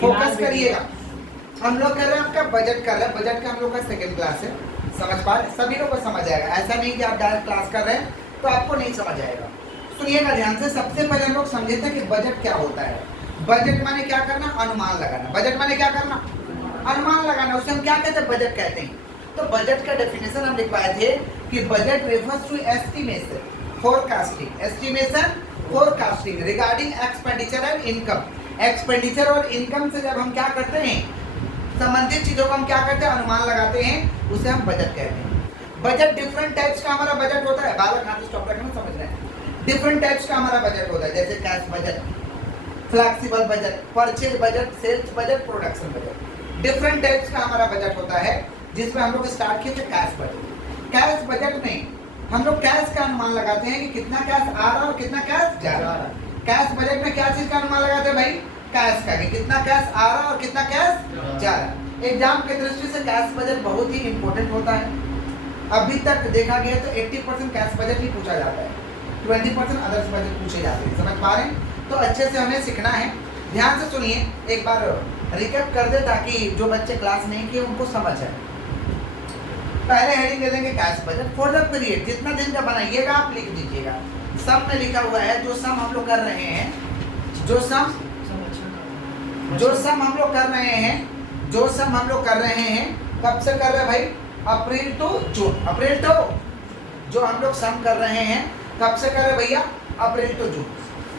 Focus करिएगा। हम लोग कर रहे हैं आपका बजट कर रहे हैं, बजट का हम लोग का सेकंड क्लास है, समझ पा रहे, सभी लोग को समझ आएगा, ऐसा नहीं कि आप डायरेक्ट क्लास कर रहे हैं तो आपको नहीं समझ आएगा। सुनिएगा ध्यान से। सबसे पहले हम लोग समझे थे कि बजट क्या होता है। बजट माने क्या करना, अनुमान लगाना। बजट माने क्या करना, अनुमान लगाना, उसे हम क्या कहते हैं, बजट कहते हैं। तो बजट का डेफिनेशन हम लिखवाए थे कि budget refers to estimation, forecasting, estimation forecasting regarding expenditure and income. Expenditure और इनकम से जब हम क्या करते हैं, संबंधित चीजों को हम क्या करते हैं, अनुमान लगाते हैं, उसे हम बजट कहते हैं। बजट डिफरेंट टाइप्स का हमारा बजट होता है। बालक हाथ स्टॉप रखना, समझ रहे हैं। डिफरेंट टाइप्स का हमारा बजट होता है, जैसे cash budget, flexible budget, purchase budget, sales budget, production budget. Different types का हमारा बजट होता है, जिसमें हम लोग स्टार्ट किए थे कैश बजट। कैश बजट में हम लोग कैश का अनुमान लगाते हैं कि कितना कैश आ रहा और कितना कैश जा रहा है। कैश बजट में क्या चीज का अनुमान लगाते हैं भाई, कैश का, कि कितना कैश आ रहा और कितना कैश जा रहा है। एग्जाम की दृष्टि से कैश बजट बहुत ही इंपॉर्टेंट होता है। अभी तक देखा गया तो 80% कैश बजट ही पूछा जाता है, 20% अदर्स बजट पूछे जाते हैं। समझ पा रहे हैं? तो अच्छे से हमें सीखना है। ध्यान से सुनिए, एक बार रिकैप कर दे ताकि जो बच्चे क्लास नहीं किए उनको समझ आए। पहले हेडिंग दे देंगे cash budget for the period, जितना दिन का बनाइएगा आप लिख दीजिएगा। सम में लिखा हुआ है, जो सम हम लोग कर रहे हैं, जो सम हम लोग कर रहे हैं, जो सम हम लोग कर रहे हैं, कब से कर रहे हैं भाई, अप्रैल टू जून। अप्रैल टू, जो हम लोग सम कर रहे हैं कब से कर रहे हैं भैया, अप्रैल टू जून।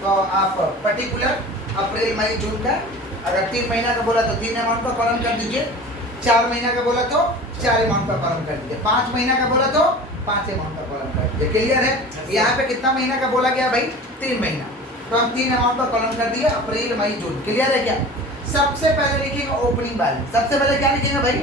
तो आप पर्टिकुलर अप्रैल मई जून का, अगर 3 महीना का बोला तो 3 अमाउंट का कॉलम कर दीजिए, 4 महीना का बोला तो 4 अमाउंट का कॉलम कर दीजिए, 5 महीना का बोला तो 5 अमाउंट का कॉलम कर दीजिए। क्लियर है? यहाँ पे कितना महीना का बोला गया भाई, 3 महीना, तो हम 3 अमाउंट का कॉलम कर दिए, अप्रैल मई जून। क्लियर है क्या? सबसे पहले लिखेंगे ओपनिंग बैलेंस। सबसे पहले क्या लिखेंगे भाई,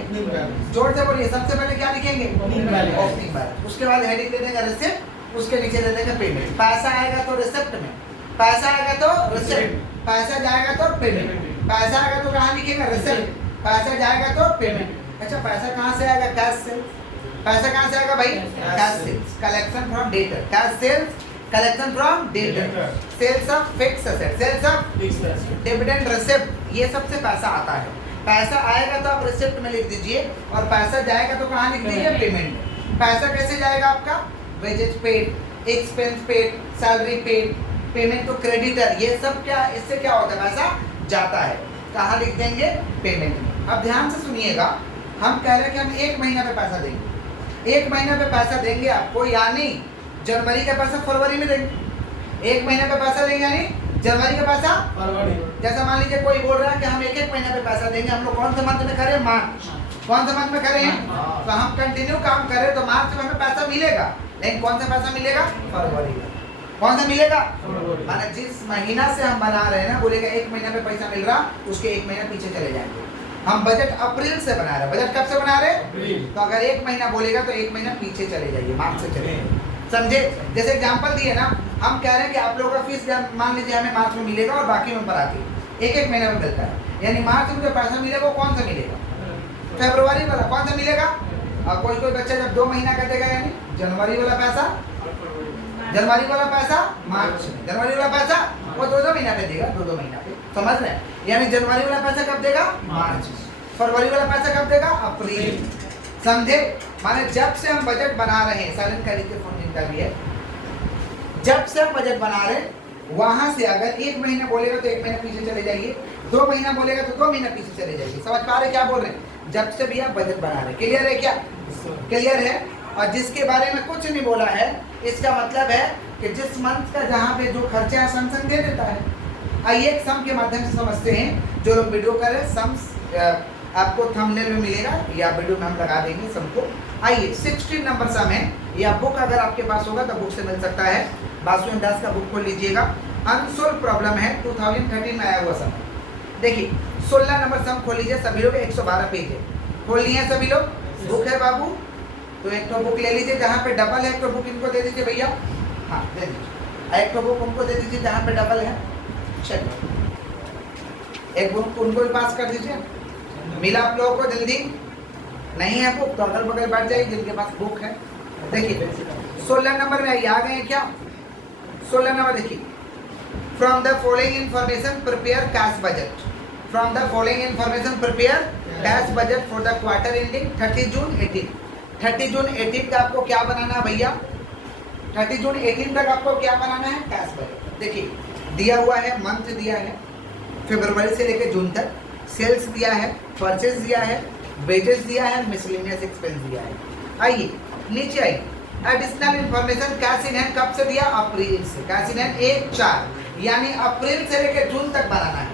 जोर से बोलिए, सबसे पहले क्या लिखेंगे, ओपनिंग बैलेंस। उसके बाद हेडिंग दे देंगे रिसिप्ट, उसके नीचे दे देंगे पेमेंट। पैसा आएगा तो रिसिप्ट में, पैसा आएगा तो रिसिप्ट, पैसा जाएगा तो पेमेंट। पैसा आएगा तो कहाँ लिखेंगे, रिसिप्ट, पैसा जाएगा तो पेमेंट। अच्छा, पैसा कहाँ से आएगा, कैश से। पैसा कहाँ से आएगा भाई, cash sales, collection from debtor, cash sales, collection from debtor, sales of fix asset, sales of dividend, receipt, ये सबसे पैसा आता है। पैसा आएगा तो आप रिसिप्ट में लिख दीजिए, और पैसा जाएगा तो कहाँ लिख दीजिए, पेमेंट। पैसा कैसे जाएगा आपका, wages paid, expense paid, salary paid, payment to creditor, ये सब क्या, इससे क्या होता है, पैसा जाता है। कहाँ लिख देंगे, पेमेंट में। अब ध्यान से सुनिएगा, हम कह रहे हैं कि हम 1 महीना पे पैसा देंगे, 1 महीना पे पैसा देंगे आपको, यानी जनवरी का पैसा फरवरी में देंगे। 1 महीने पे पैसा देंगे यानी जनवरी का पैसा फरवरी। जैसा मान लीजिए कोई बोल रहा है कि हम 1-1 महीने पे पैसा देंगे, हम लोग कौन से मंथ में करें, मार्च। कौन से मंथ में करें, तो हम कंटिन्यू काम करें तो मार्च में हमें पैसा मिलेगा, लेकिन कौन सा पैसा मिलेगा, फरवरी में। कौन सा मिलेगा, माने जिस महीना से हम बना रहे हैं ना, बोलेगा 1 महीना पे पैसा मिल रहा, उसके 1 महीना पीछे चले जाएंगे। हम बजट अप्रैल से बना रहे हैं, बजट कब से बना रहे हैं, तो अगर 1 महीना बोलेगा तो 1 महीना पीछे चले जाइए, मार्च से चले जाइए। समझे? जैसे एग्जांपल दिए ना, हम कह रहे हैं कि आप लोगों का फीस मान लीजिए हमें मार्च में मिलेगा और बाकी में आती 1-1 महीने में मिलता है, यानी मार्च में जो पैसा मिलेगा वो कौन सा मिलेगा, फरवरी वाला। कौन सा मिलेगा, और कोई बच्चा जब 2 महीना का देगा, यानी जनवरी वाला पैसा, जनवरी वाला पैसा मार्च में, जनवरी वाला पैसा वो 2-2 महीना पे देगा, 2-2 महीना पे। समझ रहे हैं? यानी जनवरी वाला पैसा कब देगा, मार्च, फरवरी वाला पैसा कब देगा, अप्रैल। समझे? माने जब से हम बजट बना रहे हैं, साइलेंट कर लीजिए फोन जिनका भी है, जब से हम बजट बना रहे हैं वहां से अगर 1 महीना बोलेगा तो 1 महीना पीछे चले जाइए, 2 महीना बोलेगा तो 2 महीना पीछे चले जाइए। समझ पा रहे क्या बोल रहे हैं? जब से भी आप बजट बना रहे हैं। क्लियर है क्या, क्लियर है? और जिसके बारे में कुछ नहीं बोला है, इसका मतलब है कि जिस मंथ का जहाँ पे जो खर्चा है सम दे देता है। आइए एक सम के माध्यम से समझते हैं। जो लोग वीडियो कर रहे हैं, सम आपको थंबनेल में मिलेगा या वीडियो में हम लगा देंगे सम को। आइए 16 नंबर सम है, या बुक अगर आपके पास होगा तो बुक से मिल सकता है। बासुएन दास का बुक खोल लीजिएगा। अनसोल्व प्रॉब्लम है, 2013 में आया हुआ सम। देखिए 16 नंबर सम खोल लीजिए सभी लोग, 112 पेज है। खोल लिए हैं सभी लोग, बुक है बाबू, तो एक तो बुक ले लीजिए जहाँ पे डबल है, एक तो बुक इनको दे दीजिए भैया, हाँ दे दीजिए। एक तो बुक उनको दे दीजिए जहाँ पे डबल है, चलिए एक बुक उनको भी पास कर दीजिए। मिला आप लोगों को जल्दी? नहीं है बुक तो अगल बगल बैठ जाइए जिनके पास बुक है। देखिए 16 नंबर में आ गए हैं क्या, 16 नंबर देखिए, from the following information prepare cash budget. From the following information prepare dash budget for the quarter ending 30 जून 18। 30 जून 18 का आपको क्या बनाना है भैया? 30 जून 18 तक आपको क्या बनाना है? Cash budget. देखिए दिया हुआ है, मंथ दिया है फरवरी से लेकर जून तक, सेल्स दिया है, परचेज दिया है, वेजेस दिया है, मिसलेनियस एक्सपेंस दिया है। आइए नीचे आइए, additional information cash in hand कब से दिया? अप्रैल से। कैश इन हैंड 1/4 यानी अप्रैल से लेकर जून तक बनाना है।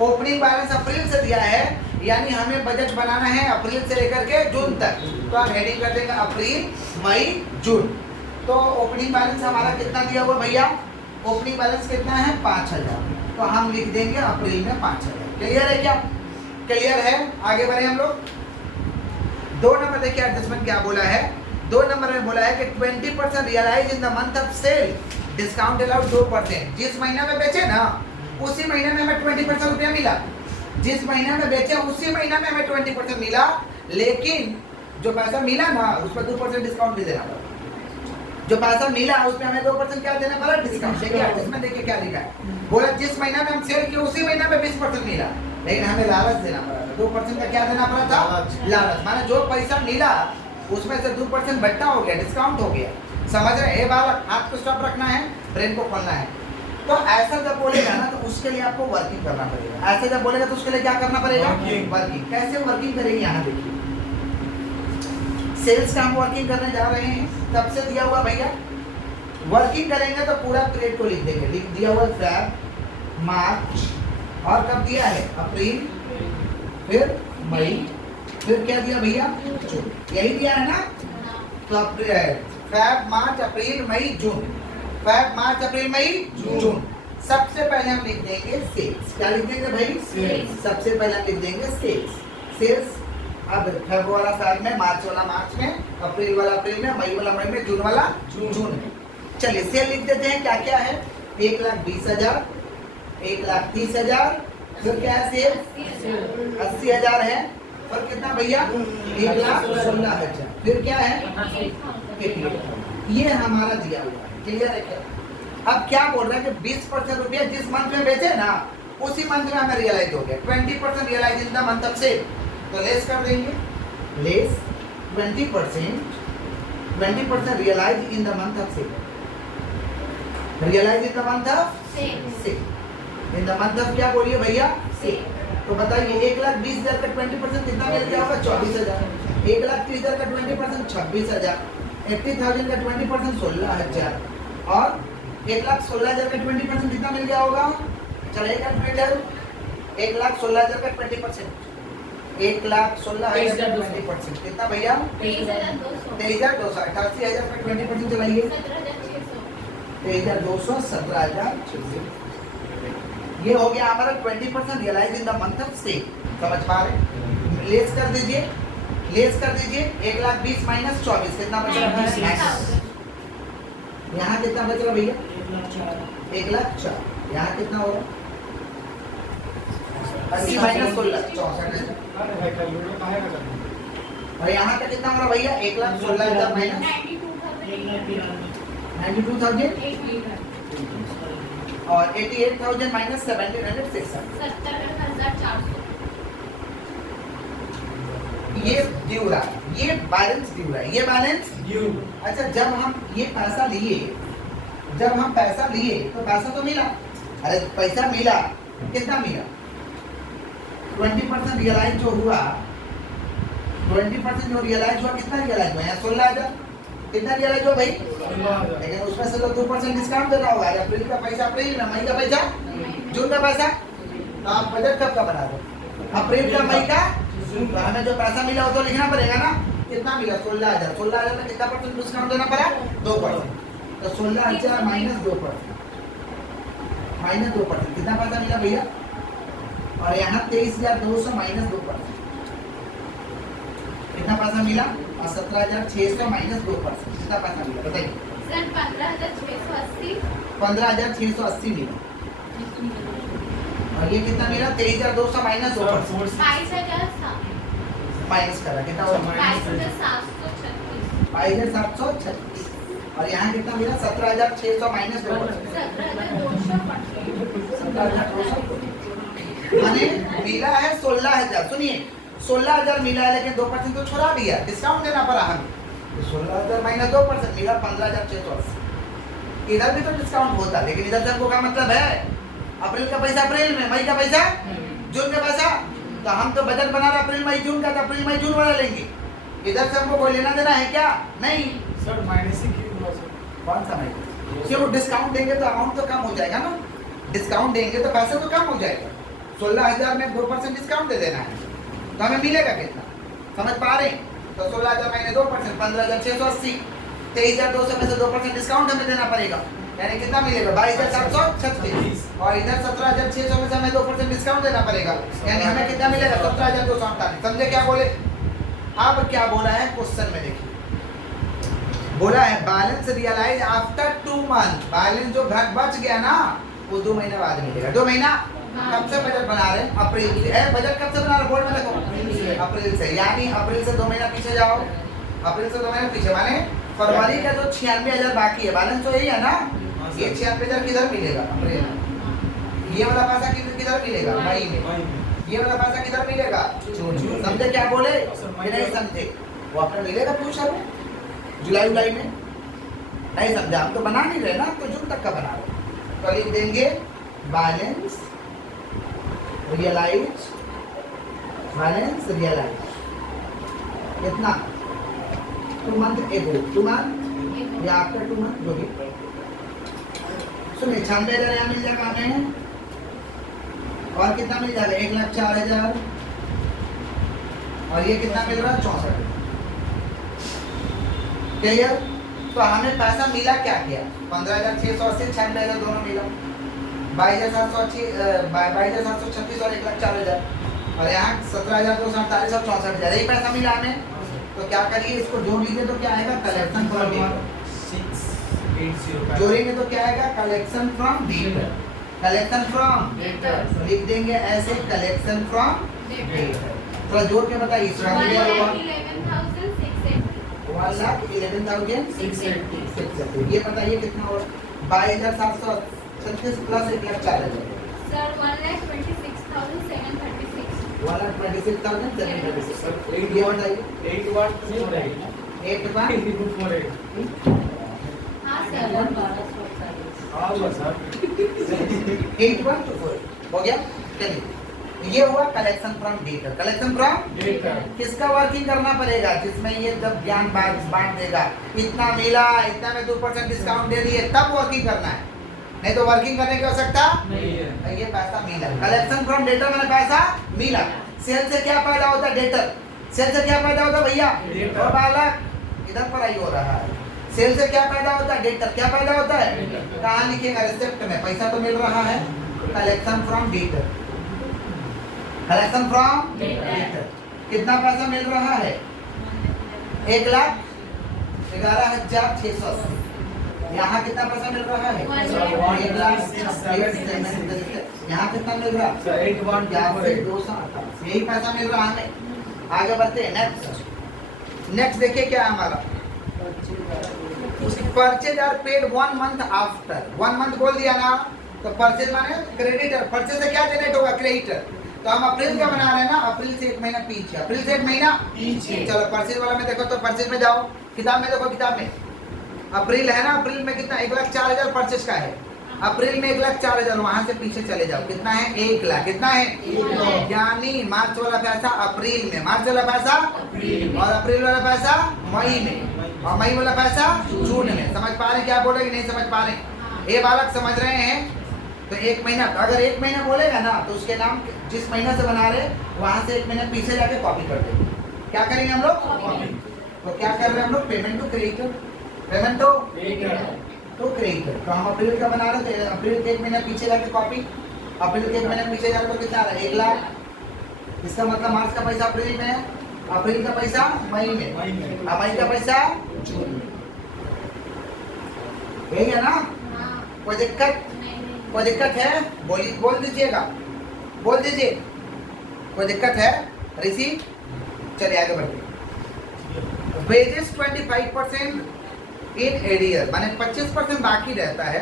ओपनिंग बैलेंस अप्रैल से दिया है यानी हमें बजट बनाना है अप्रैल से लेकर के जून तक। तो आप हेडिंग कर देंगे अप्रैल, मई, जून। तो ओपनिंग बैलेंस हमारा कितना दिया हुआ भैया? ओपनिंग बैलेंस कितना है? 5000। तो हम लिख देंगे अप्रैल में 5000। क्लियर है क्या? क्लियर है? आगे बढ़े हम लोग। 2 नंबर देखिए एडजस्टमेंट क्या बोला है। 2 नंबर में बोला है कि 20% realise in the month of sale, discount allowed 2%। जिस महीने में बेचे ना उसी महीने में हमें 20% रुपया मिला। जिस महीने में बेचे उसी महीने में हमें 20% मिला, लेकिन जो पैसा मिला ना उस पर 2% डिस्काउंट भी देना पड़ा। जो पैसा मिला उसमें हमें 2% क्या देना पड़ा? डिस्काउंट। देखिए एडजस्टमेंट देखिए क्या लिखा है। बोला जिस महीने में हम सेल किए उसी महीने में 20% मिला, लेकिन हमें लालच देना पड़ा था। 2% का क्या देना पड़ा था? लालच। माने जो पैसा मिला उसमें से 2% बट्टा हो गया, डिस्काउंट हो गया। समझ रहे हैं? बालक हाथ को स्टॉप रखना है, ब्रेन को खोलना है। तो ऐसा जब बोलेगा ना तो उसके लिए आपको वर्किंग करना पड़ेगा। ऐसे जब बोलेगा तो उसके लिए क्या करना पड़ेगा? वर्किंग। कैसे वर्किंग करेंगे? यहाँ देखिए सेल्स का हम वर्किंग करने जा रहे हैं, तब से दिया हुआ भैया वर्किंग करेंगे तो पूरा पीरियड को लिख देंगे। लिख दिया हुआ फेब, मार्च, और कब दिया है? अप्रैल, फिर मई, फिर क्या दिया भैया? जून। यही दिया है ना? तो फेब, मार्च, अप्रैल, मई, जून। फेब, मार्च, अप्रैल, मई, जून। सबसे पहले हम लिख देंगे सेल्स। क्या लिख देंगे भाई? सेल्स। सबसे पहले हम लिख देंगे सेल्स। सेल्स अब फेब वाला साल में, मार्च वाला मार्च में, अप्रैल वाला अप्रैल में, मई वाला मई में, जून वाला जून में। चलिए सेल लिख देते हैं। क्या क्या है? 1,20,000, 1,30,000, फिर क्या है? सेल 80,000 है, और कितना भैया? 1,16,000। फिर क्या है? 88,000। ये हमारा दिया हुआ है। क्लियर है क्या? अब क्या बोल रहा है कि 20% रुपया जिस मंथ में बेचे ना उसी मंथ में हमें रियलाइज हो गया। 20% realise in the month of sale, तो लेस कर देंगे। Less 20% realise in the month of sale. Realise in the month of sale. In the month of क्या बोलिए भैया? सेल। तो बताइए 1,20,000 का 20% कितना मिल गया होगा? 24,000। 1,30,000 का 20% 26,000। 80,000 का 20% 16,000। और 1,16,000 का 20% कितना मिल गया होगा? चलिए कैलकुलेटर। 1,16,000 का 20%, 1,16,000 का 20% कितना भैया? 23,200। 88,000 का 20% चलाइए। 23,200, 17,600। ये हो गया हमारा 20% realise in the month of sale. समझ पा रहे? लेस कर दीजिए, लेस कर दीजिए। 1,20,000 माइनस 24 कितना बच रहा है? यहाँ कितना बच रहा भैया? 1,04,000। यहाँ कितना होगा? 80 माइनस 16, 64। और यहाँ का कितना हो रहा भैया? 1,16,000 माइनस 92,000 और 88,000 माइनस 1,706। ये ड्यू रहा है, ये बैलेंस ड्यू रहा है, ये बैलेंस ड्यू। अच्छा जब हम ये पैसा लिए, जब हम पैसा लिए तो पैसा तो मिला। अरे पैसा मिला, कितना मिला? 20% रियलाइज जो हुआ, 20% जो रियलाइज हुआ, कितना रियलाइज हुआ? यहाँ 16,000। कितना रियलाइज हुआ भाई? लेकिन उसमें से तो 2% डिस्काउंट देना होगा। अप्रैल का पैसा अप्रैल में, मई का पैसा जून का पैसा। तो आप बजट कब का बना दो? अप्रैल का, मई का, तो हमें जो पैसा मिला वो तो लिखना पड़ेगा ना। कितना मिला? 16,000। 16,000 में कितना परसेंट डिस्काउंट देना पड़ा? 2%। तो 16,000 माइनस 2%, माइनस 2% कितना पैसा मिला भैया? और यहाँ 23,200 माइनस 2% कितना पैसा मिला? और 17,600 माइनस 2% कितना पैसा मिला? बताइए। 15,680 मिला। और ये कितना मिला? 23,200 माइनस 2%, माइनस करा कितना हुआ? 22,736। और यहाँ कितना मिला? 17,600 माइनस 2%, 17,200। माने मिला है 16,000। सुनिए 16,000 मिला है, लेकिन 2% तो छुड़ा दिया, डिस्काउंट देना पड़ा हमें। तो 16,000 माइनस 2% मिला 15,680। इधर भी तो डिस्काउंट होता, लेकिन इधर से हमको क्या मतलब है, अप्रैल का पैसा अप्रैल में, मई का पैसा जून का पैसा। तो हम तो बजट बना रहे अप्रैल मई जून का, तो अप्रैल मई जून वाला लेंगे। इधर से हमको कोई लेना देना है क्या? नहीं सर माइनस ही क्यों हुआ सर? कौन सा माइनस? क्यों? डिस्काउंट देंगे तो अमाउंट तो कम हो जाएगा ना, डिस्काउंट देंगे तो पैसा तो कम हो जाएगा। 16,000 में 2% डिस्काउंट दे देना है, तो हमें मिलेगा कितना, समझ पा रहे हैं? तो 16,000 माइनस 2% 15,680। 23,200 में से 2% डिस्काउंट हमें देना पड़ेगा, यानी कितना मिलेगा 22,736। और इधर 17,600 में से हमें 2% डिस्काउंट देना पड़ेगा, यानी हमें कितना मिलेगा 17,248। समझे क्या बोले? अब क्या बोला है क्वेश्चन में, देखिए बोला है balance realise after 2 month. Balance जो घट बच गया ना वो 2 महीने बाद मिलेगा। 2 महीना कब से बजट बना रहे हैं? अप्रैल से। बजट कब से बना रहे हैं? बोर्ड में देखो अप्रैल से, यानी अप्रैल से 2 महीना पीछे जाओ, अप्रैल से 2 महीना पीछे, माने फरवरी का जो 96,000 बाकी है, बैलेंस तो यही है ना। ये 96,000 किधर मिलेगा? अप्रैल में। ये वाला पैसा किधर मिलेगा? मई में। ये वाला पैसा किधर मिलेगा? जून। समझे क्या बोले कि नहीं समझे? वो अपना मिलेगा फ्यूचर में, जुलाई जुलाई में। नहीं समझा? हम तो बना नहीं रहे ना, तो जून तक का बना रहे। तो लिख देंगे बैलेंस रियलाइज, बैलेंस रियलाइज कितना 2 मंथ एगो, 2 मंथ या आफ्टर 2 मंथ जो भी। सुनिए 96,000 यहाँ मिल जाएगा हमें, और कितना मिल जाएगा 1,04,000, और ये कितना मिल रहा है 64। क्लियर? तो हमें पैसा मिला क्या क्या? 15,680 96,000 दोनों मिला, 22,736 और 1,04,000, और यहाँ 17,248 और 64,000 यही पैसा मिला हमें। तो क्या करिए, इसको जोड़ लीजिए तो क्या आएगा? Collection from debtor. जोड़ेंगे तो क्या आएगा? Collection from debtor. Collection from debtor लिख देंगे ऐसे, कलेक्शन फ्रॉम डेटर। थोड़ा जोड़ के बताइए। 1,11,680। ये बताइए कितना हो? 22,736 प्लस 1,04,000 सर 1,26,736। 1,26,736। ये बताइए 8,1,248। हाँ सर 8,1,248 हो गया। चलिए ये हुआ collection from debtor. Collection from debtor किसका वर्किंग करना पड़ेगा? जिसमें ये जब ज्ञान बांट देगा, इतना मिला, इतना में 2% डिस्काउंट दे दिए, तब वर्किंग करना है, नहीं तो वर्किंग करने की आवश्यकता नहीं है। ये पैसा मिला, कलेक्शन फ्रॉम डेटर मैंने पैसा मिला। सेल से क्या पैदा होता है? डेटर। सेल से क्या पैदा होता है भैया? और बालक इधर पर आई हो रहा है। सेल से क्या पैदा होता है? डेटर। क्या पैदा होता है? कहाँ लिखेगा? रिसिप्ट में। पैसा तो मिल रहा है, collection from debtor. Collection from debtor कितना पैसा मिल रहा है? 1,11,680। यहाँ कितना पैसा मिल रहा है? 1,06,736। यहाँ कितना मिल रहा है? 8,1,228। यही पैसा मिल रहा है हमें। आगे बढ़ते हैं नेक्स्ट देखिए क्या है हमारा। Purchase are paid 1 month after. 1 month बोल दिया ना, तो परचेज माने क्रेडिटर। परचेज से क्या जनरेट होगा? क्रेडिटर। तो हम अप्रैल का बना रहे हैं ना, अप्रैल से 1 महीना पीछे, अप्रैल से 1 महीना पीछे। चलो परचेज वाला में देखो, तो परचेज में जाओ, किताब में देखो, किताब में अप्रैल है ना, अप्रैल में कितना 1,04,000 परचेज का है। अप्रैल में 1,04,000, वहां से पीछे चले जाओ, कितना है? 1 लाख। कितना है? यानी मार्च वाला पैसा अप्रैल में, मार्च वाला पैसा और अप्रैल वाला पैसा मई में, और मई वाला पैसा जून में। समझ पा रहे क्या बोले कि नहीं समझ पा रहे? ये बालक समझ रहे हैं? तो 1 महीना, अगर 1 महीना बोलेगा ना, तो उसके नाम जिस महीना से बना रहे वहां से 1 महीना पीछे जाके कॉपी कर देंगे। क्या करेंगे हम लोग? तो क्या कर रहे हैं हम लोग? Payment to creditor. Payment to creditor. तो हम अप्रैल का बना रहे थे, अप्रैल के 1 महीना पीछे जाके कॉपी, अप्रैल के 1 महीना पीछे जाकर तो कितना आ रहा है? 1 लाख। इसका मतलब मार्च का पैसा अप्रैल में है, अप्रैल का पैसा मई में, और मई का पैसा जून में। यही है ना? कोई दिक्कत? कोई दिक्कत है? बोल दीजिएगा, बोल दीजिए। कोई दिक्कत है? ऋषि चलिए आगे बढ़ते। वेजेस 25% इन एरियर, माने 25% बाकी रहता है।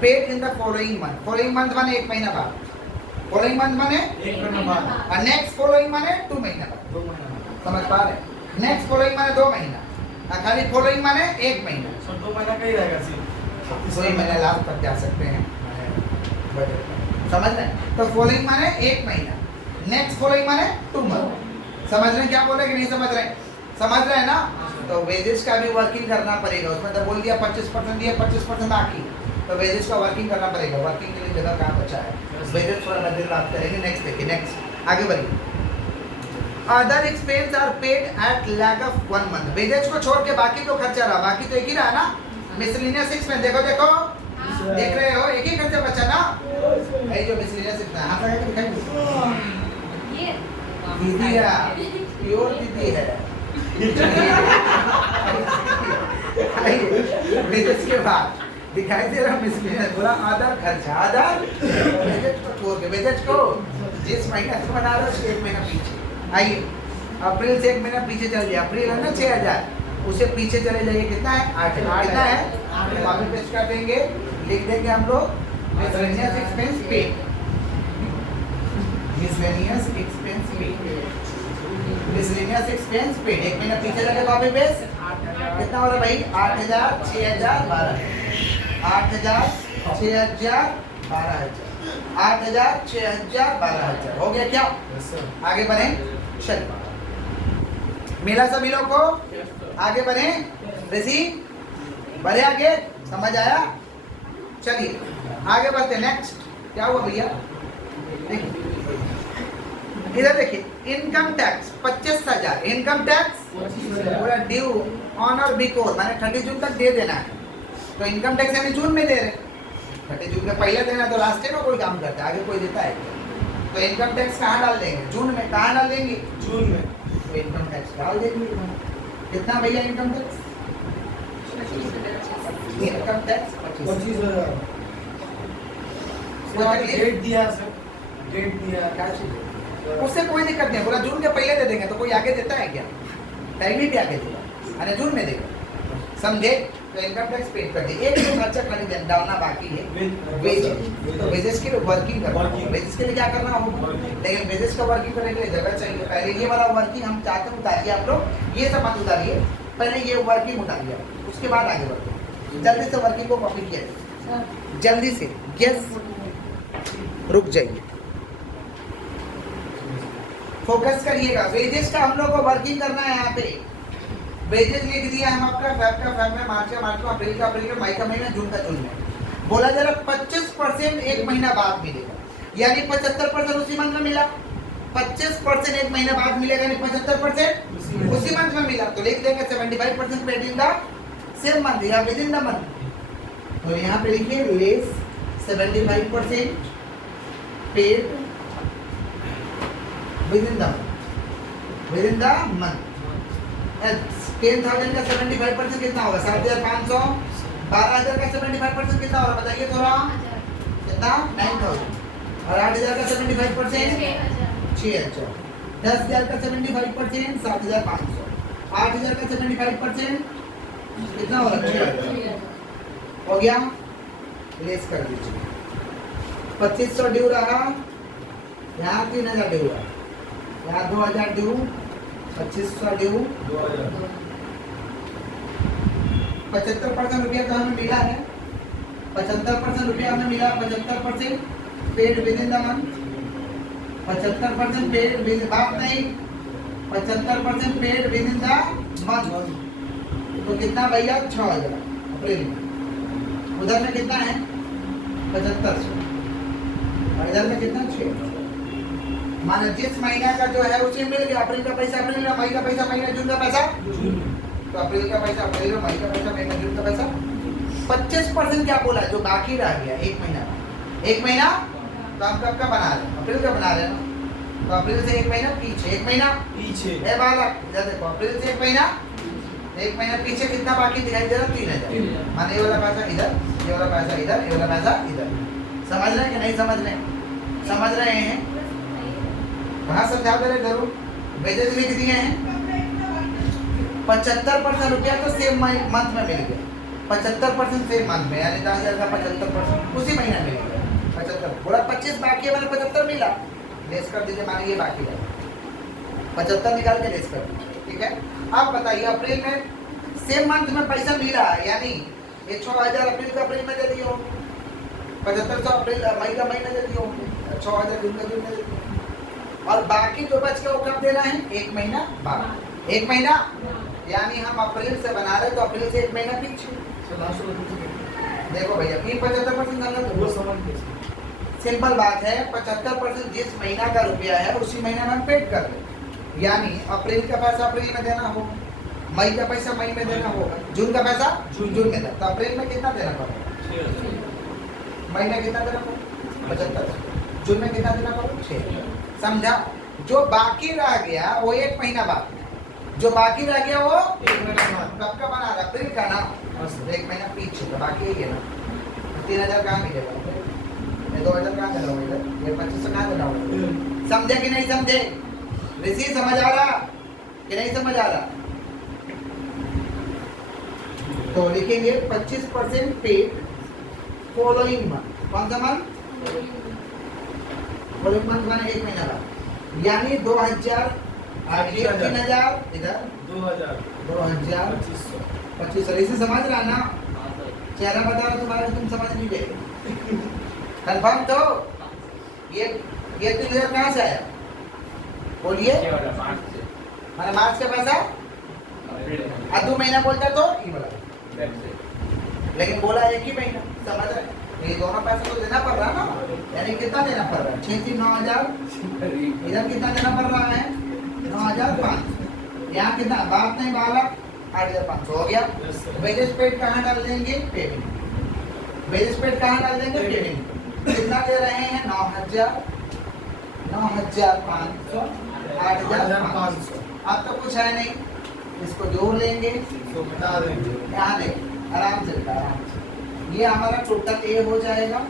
Paid in the following month. Following month माने 1 महीना बाद। फॉलोइंग मंथ माने एक महीना बाद, और नेक्स्ट फॉलोइंग माने 2 महीना बाद। 2 महीना बाद। समझ पा रहे? नेक्स्ट फॉलोइंग माने 2 महीना और खाली फॉलोइंग माने 1 महीना। सर 2 महीना का ही रहेगा सिर्फ। 2 महीने लास्ट तक जा सकते हैं बजट में। समझ रहे हैं? तो फॉलोइंग माने 1 महीना, नेक्स्ट फॉलोइंग माने 2 मंथ। समझ रहे हैं क्या बोले कि नहीं समझ रहे हैं? समझ रहे हैं ना? तो वेजेस का भी वर्किंग करना पड़ेगा। उसमें तो बोल दिया 25% दिया, 25% बाकी, तो वेजेस का वर्किंग करना पड़ेगा। वर्किंग के लिए जगह कहाँ बचा है? वेजेस थोड़ा मध्य बात करेंगे। नेक्स्ट देखिए, नेक्स्ट आगे बढ़िए। Other expense are paid at lag of 1 month. Wages को छोड़ के बाकी तो खर्चा रहा, बाकी तो एक ही रहा ना। मिसलिनियस एक्सपेंस देखो देखो, देख रहे हो, एक ही खर्चा बचा ना। ये जो मिसलिनियस एक्सपेंस हाथ लगा के दिखाइए। ये दीदी है, प्योर दीदी है। वेजेस के बाद दिखाई दे रहा मिसलिनियस, बोला अदर खर्चा, अदर वेजेस को छोड़ के। वेजेस को जिस महीने से बना रहे हो उसके 1 महीना पीछे आइए। अप्रैल से 1 महीना पीछे चल दिया। अप्रैल है ना 6000, उसे पीछे चले जाइए। कितना है? 8 कितना है? कॉपी पेस्ट कर देंगे, लिख देंगे हम लोग miscellaneous expense paid. Miscellaneous expense paid, miscellaneous expense paid. 1 महीना पीछे लगे कॉपी पेस्ट। कितना हो रहा है भाई? 8000, 6000, 12000। 8000, 6000, 12000। 8000, 6000, 12000 हो गया क्या? Yes sir. आगे बढ़े, चलिए मिला सभी लोग को? आगे बढ़े, ऋषि बढ़े आगे, समझ आया? चलिए आगे बढ़ते। नेक्स्ट क्या हुआ भैया? देखिए इधर देखिए, इनकम टैक्स 25,000। इनकम टैक्स पूरा ड्यू ऑन और बिफोर माने 30 जून तक दे देना है। तो इनकम टैक्स हमें जून में दे रहे, 30 जून के पहले देना, तो लास्ट में कोई काम करता है, आगे कोई देता है। तो इनकम टैक्स कहाँ डाल देंगे? जून में। कहाँ डाल देंगे? जून में। तो इनकम टैक्स डाल देंगे। कितना भैया इनकम टैक्स? Income tax 25,000। कोई तकलीफ? डेट दिया सर, डेट दिया। क्या चाहिए? उससे कोई दिक्कत नहीं है। बोला जून के पहले दे देंगे, तो कोई आगे देता है क्या? टाइम ही भी आगे देगा, अरे जून में देगा। समझे? तो इनकम टैक्स पेड कर दिए। एक जो खर्चा खाली डालना बाकी है, वेजेस। तो वेजेस के लिए वर्किंग करना होगा। वेजेस के लिए क्या करना होगा? लेकिन वेजेस का वर्किंग करने के लिए जगह चाहिए। पहले ये वाला वर्किंग हम चाहते हैं उतारिए आप लोग, ये सब मत उतारिए, पहले ये वर्किंग उतारिए, उसके बाद आगे बढ़ते। जल्दी से वर्किंग को कॉपी किया, जल्दी से। यस, रुक जाइए, फोकस करिएगा। वेजेस का हम लोग को वर्किंग करना है। यहाँ पे वेजेस लिख दिया हम आपका, फेब का फेब में, मार्च का मार्च में, अप्रैल का अप्रैल में, मई का मई में, जून का जून में। बोला जरा 25% 1 महीना बाद मिलेगा, यानी 75% उसी मंथ में मिला। 25% 1 महीना बाद मिलेगा, यानी 75% उसी मंथ में मिला। तो लिख देंगे 75% paid in the same month या विद इन द मंथ। तो यहाँ पे लिखिए less 75% paid within the month। 10,000 का 75% कितना होगा? 7,500। 12,000 का 75% कितना होगा? बताइए थोड़ा। कितना? 9,000। और 8,000 का 75% 6,000। 10,000 का 75% 7,500। 8,000 का 75% कितना होगा? 6,000 हो गया। लेस कर दीजिए। 2,500 ड्यू रहा, यहाँ 3,000 ड्यू रहा, यहाँ 2,000 ड्यू, 2,500 ड्यू। 75% रुपया तो हमें मिला है। 75% रुपया हमें मिला। 75% paid with in the month. 75% paid with बात नहीं, 75% paid with in the month. तो कितना भैया? 6,000 अप्रैल में। उधर में कितना है? 7500। और इधर में कितना? 6,000। माना जिस महीना का जो है उसे मिल गया। अप्रैल का पैसा अप्रैल में, मई का पैसा मई में, जून का पैसा जून में। तो अप्रैल का पैसा अप्रैल में, मई का पैसा मई में, जून का पैसा। 25% क्या बोला? जो बाकी रह गया 1 महीना का। 1 महीना तो हम कब का बना रहे हैं? अप्रैल का बना रहे हैं ना। तो अप्रैल से 1 महीना पीछे, 1 महीना पीछे। ए बालक इधर देखो, अप्रैल से 1 महीना पीछे कितना बाकी दिखाई दे रहा? 3,000। माने ये वाला पैसा इधर, ये वाला पैसा इधर, ये वाला पैसा इधर। समझ रहे हैं कि नहीं समझ रहे हैं? समझ रहे हैं? कहाँ समझा दे रहे जरूर। वेजेस लिख दिए हैं। 75% रुपया तो सेम मंथ में मिल गया। 75% सेम मंथ में, यानी 10,000 का 75% उसी महीना मिल गया। 75 बोला 25 बाकी है, मैंने 75 मिला। मिला, लेस कर दीजिए, माने ये बाकी है 75 निकाल के लेस कर दीजिए, ठीक है। अब बताइए अप्रैल में सेम मंथ में पैसा मिला, यानी ये 6000 अप्रैल में दे दिए होंगे, 7500 अप्रैल मई का महीने दे दिए होंगे, 6000 जून का जून में दे दिए होंगे। और बाकी जो बच गया वो कब देना है? 1 महीना बाद। 1 महीना यानी हम अप्रैल से बना रहे तो अप्रैल से 1 महीना पीछे। So last वाला कुछ नहीं। देखो भैया 75% गलत वो है, समझ गए। सिंपल बात है। 75% जिस महीना का रुपया है उसी महीना में हम पेड कर रहे, यानी अप्रैल का पैसा अप्रैल में देना होगा, मई का पैसा मई में देना होगा, जून का पैसा जून में देना। तो अप्रैल में कितना देना पड़ेगा? मई में कितना देना पड़ेगा? 75। जून में कितना देना पड़ेगा? 6। समझा? जो बाकी रह गया वो 1 महीना बाद, जो बाकी रह गया वो 1 महीना बाद। कब का बना रहा? अप्रैल का ना, हाँ सर। 1 महीना पीछे का बाकी है ना। 3000 कहाँ मिलेगा? ये 2000 कहाँ देना होगा? ये 2500 कहाँ देना होगा? समझे कि नहीं समझे? ऋषि समझ आ रहा कि नहीं समझ आ रहा? तो लिखेंगे 25% पेड फॉलोइंग मंथ। कौन सा मंथ? फॉलोइंग मंथ माने 1 महीना बाद, यानी 2000 आगे 3000 इधर 2000 2500। इसे समझ रहा ना? चेहरा बता रहा तुम्हारा, तुम समझ नहीं गए। कंफर्म तो ये 3000 कहाँ से आया? बोलिए। माने मार्च का पैसा आधो महीना बोलता तो ये बोला, लेकिन बोला 1 ही महीना। समझ रहे? ये दोनों पैसा तो देना पड़ रहा ना, यानी कितना देना पड़ रहा है? 6 9000, इधर कितना देना पड़ रहा है? 9500। यहाँ कितना? बात नहीं बालक, 8500 हो गया। वेजेस पेड कहाँ डाल देंगे? पेमेंट। वेजेस पेड कहाँ डाल देंगे? पेमेंट। कितना दे रहे हैं? 9000, 9500, 8500। अब तो कुछ है नहीं, इसको जोड़ लेंगे, तो बता देंगे। यहाँ देख आराम से बेटा, आराम से। ये हमारा टोटल ए हो जाएगा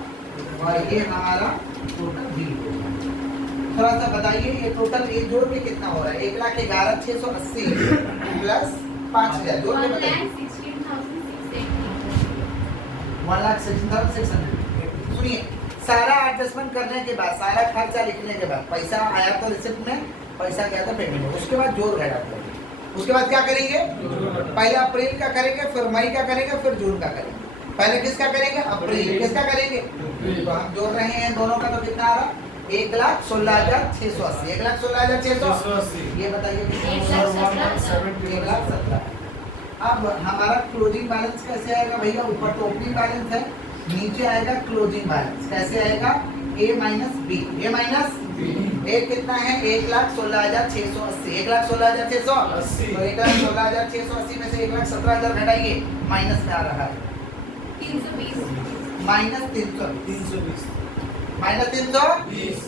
और ये हमारा टोटल बी हो जाएगा। थोड़ा सा बताइए ये टोटल ए जोड़ के कितना हो रहा है? 1,11,680 प्लस 5000 जोड़ के बताइए। 1,16,600। सुनिए, सारा एडजस्टमेंट करने के बाद, सारा खर्चा लिखने के बाद, पैसा आया तो रिसिप्ट में, पैसा गया तो पेमेंट में, उसके बाद जोड़ घटा करेंगे। उसके बाद क्या करेंगे? पहले अप्रैल का करेंगे, फिर मई का करेंगे, फिर जून का करेंगे। पहले किसका करेंगे? अप्रैल। किसका करेंगे? तो हम जोड़ रहे हैं दोनों का, तो कितना आ रहा? 1,16,680। 1,16,680। ये बताइए कितना? 1,17,000। अब हमारा क्लोजिंग बैलेंस कैसे आएगा भैया? ऊपर तो ओपनिंग बैलेंस है, नीचे आएगा क्लोजिंग बैलेंस। कैसे आएगा? ए माइनस बी। ए माइनस ए कितना है? 1,16,680। 1,16,680। तो 1,16,680 में से 1,17,000 घटाइए, माइनस में आ रहा है माइनस 320। माइनस 320।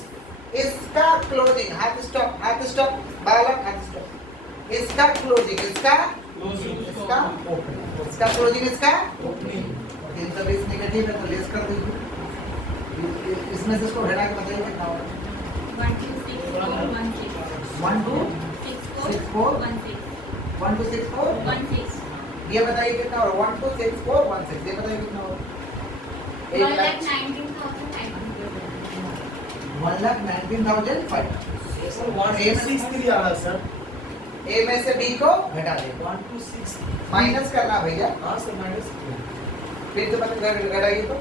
इसका क्लोजिंग, हाथ स्टॉप, हाथ स्टॉप बालक, हाथ स्टॉप। इसका क्लोजिंग, इसका ओपनिंग, इसका क्लोजिंग, इसका 320 नेगेटिव है तो लेस कर दीजिए। इसमें से इसको घटा के बताइए कितना होगा? 1264 ये बताइए कितना होगा? 126416 ये बताइए कितना होगा? 1,19,500। सर 163 आ रहा है सर। ए में से बी को घटा दे, 126। माइनस करना भैया। हाँ सर माइनस। फिर से बता घटाइए तो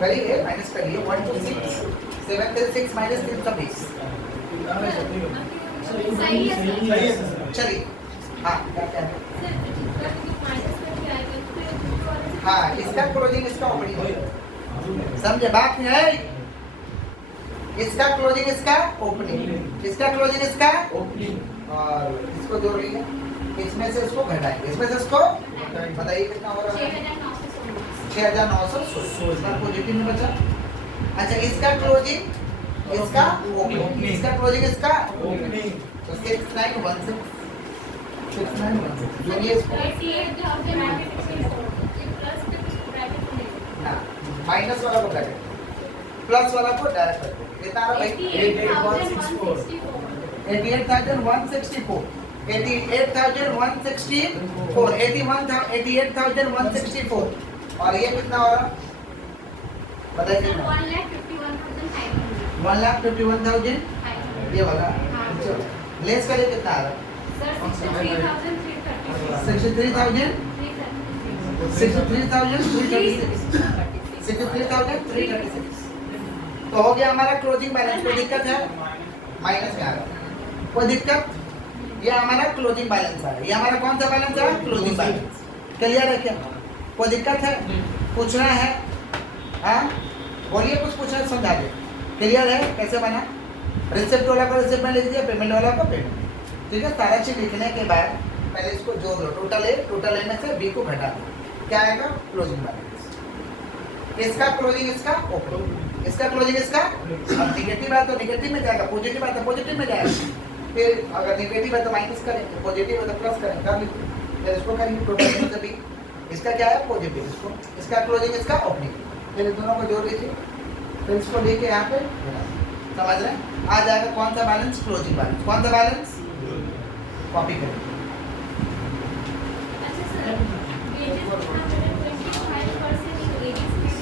करिए, माइनस करिए। 126 736 माइनस 320। सही है सर। चलिए हाँ क्या क्या है? हाँ इसका क्लोजिंग, इसका ओपनिंग। समझे बात नहीं है? इसका क्लोजिंग, इसका ओपनिंग, इसका क्लोजिंग, इसका ओपनिंग। और इसको जोड़ लिया, इसमें से इसको घटाएंगे, इसमें से इसको बताइए कितना हो रहा है? 6,916। इसका पॉजिटिव में बचा। अच्छा इसका क्लोजिंग, इसका ओपनिंग, इसका क्लोजिंग, इसका ओपनिंग। तो 6,916 जोड़िए इसको। हाँ माइनस वाला को ब्रैकेट, प्लस वाला को डायरेक्ट कर दो। कितना आ रहा भाई? 88,164। 88,164। 88,164 और ये कितना हो रहा? बताइए सर कितना 1,51,500 1,51,000 ये वाला हाँ। चलो लेस करिए कितना आ रहा है सर 63,336 63,336 तो हो गया हमारा क्लोजिंग बैलेंस। कोई दिक्कत है? माइनस में आ रहा है। कोई दिक्कत? ये हमारा क्लोजिंग बैलेंस है। ये हमारा कौन सा बैलेंस है? Closing balance. क्लियर है क्या? कोई दिक्कत है? पूछना है? हाँ बोलिए, कुछ पूछना है समझा दे। क्लियर है? कैसे बना? रिसिप्ट वाला को रिसिप्ट में लिख दिया, पेमेंट वाला को पेमेंट। ठीक है, सारा चीज लिखने के बाद पहले इसको जोड़ लो। टोटल ए में से बी को घटा दो, क्या आएगा? Closing balance. इसका क्लोजिंग, इसका ओपनिंग। इसका क्लोजिंग, इसका अब निगेटिव है तो निगेटिव में जाएगा, पॉजिटिव है तो पॉजिटिव में जाएगा। फिर अगर निगेटिव है तो माइनस करेंगे, पॉजिटिव है तो प्लस करेंगे, कर लीजिए। फिर इसको करेंगे टोटल में से बी। इसका क्या है? पॉजिटिव। इसको इसका क्लोजिंग, इसका ओपनिंग। फिर दोनों को जोड़ लीजिए, फिर इसको लेके यहाँ पे समझ रहे हैं? आ जाएगा कौन सा बैलेंस? Closing balance. कौन सा बैलेंस? कॉपी करेंगे।